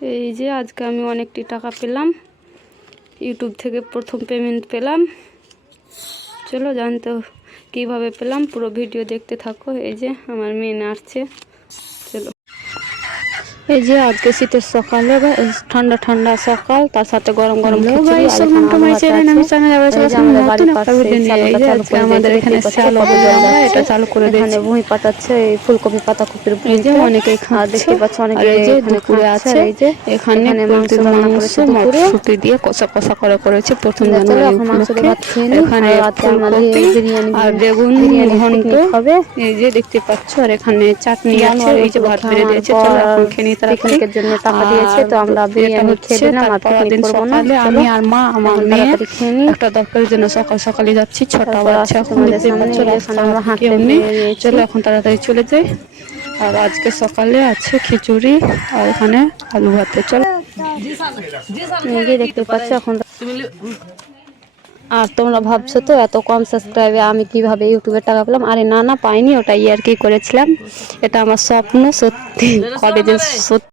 এই যে আজকে আমি অনেকটি টাকা পেলাম, ইউটিউব থেকে প্রথম পেমেন্ট পেলাম। চলো জানতে কিভাবে পেলাম, পুরো ভিডিও দেখতে থাকো। এই যে আমার মেয়ে নাচছে, চলো। এই যে আজকে শীতের সকালে ঠান্ডা ঠান্ডা সকাল, তার সাথে গরম গরম খিচুড়ি। আর এখানে আলু ভাজা আছে। এই যে আমাদের বাড়ির পাশে চালুটা চালু করে দিয়েছে, দেখতে পাচ্ছি কত জল যাচ্ছে। এখানে ভুঁই পাতাচ্ছে, এই ফুলকপি পাতাকপির ভুঁইটা। আর দেখতে পাচ্ছি অনেকে এখানে খাচ্ছে। আর এই যে এখানে মাংস রান্না করেছে দুপুরে, দিয়ে কষা কষা করে করেছে প্রথম চলো জানুয়ারি এখন মাংস দিয়ে উপলক্ষে। ভাত খেয়ে নিই। এখানে আর রাতে আমরা ফুলকপি বিরিয়ানি আর বেগুন ঘন্ট পিকনিক হবে এই যে দেখতে পাচ্ছ। আর এখানে চাটনি আছে, জানুয়ারি এই যে ভাত উপলক্ষে। বেড়ে আমার দিয়েছে। বর চলো এখন খেয়ে নিই তাড়াতাড়ি। পিকনিকের জন্য টাকা দিয়েছে, আর তো আমরা এটা বিরিয়ানি খেয়ে হচ্ছে দিলাম আর তারপরের পিকনিক দিন করবো না। সকালে চলো আমি আর মা আমার এখন মেয়ে তাড়াতাড়ি খেয়ে নিই, একটা দরকারের জন্য সকাল সকালে যাচ্ছি। 6টা তারপর বাজছে আসছি এখন, তোমাদের দেখতে সামনে। পাচ্ছ এই যে এখানে আমরা রাস্তাঘাটে কেউ হাঁটতে নেই। বেরিয়েছি। চলো এখন তাড়াতাড়ি চলে যাই। আর আজকে সকালে আছে খিচুড়ি আর এখানে আলু ভাতে। চলো এই যে দেখতে পাচ্ছ এখন। আর তোমরা ভাবছো তো এত কম সাবস্ক্রাইবে আমি কিভাবে ইউটিউবে টাকা পেলাম? আরে না না, পাইনি, ওটা ইয়ার কি করেছিলাম। এটা আমার স্বপ্ন সত্যি কবে যে সত্যি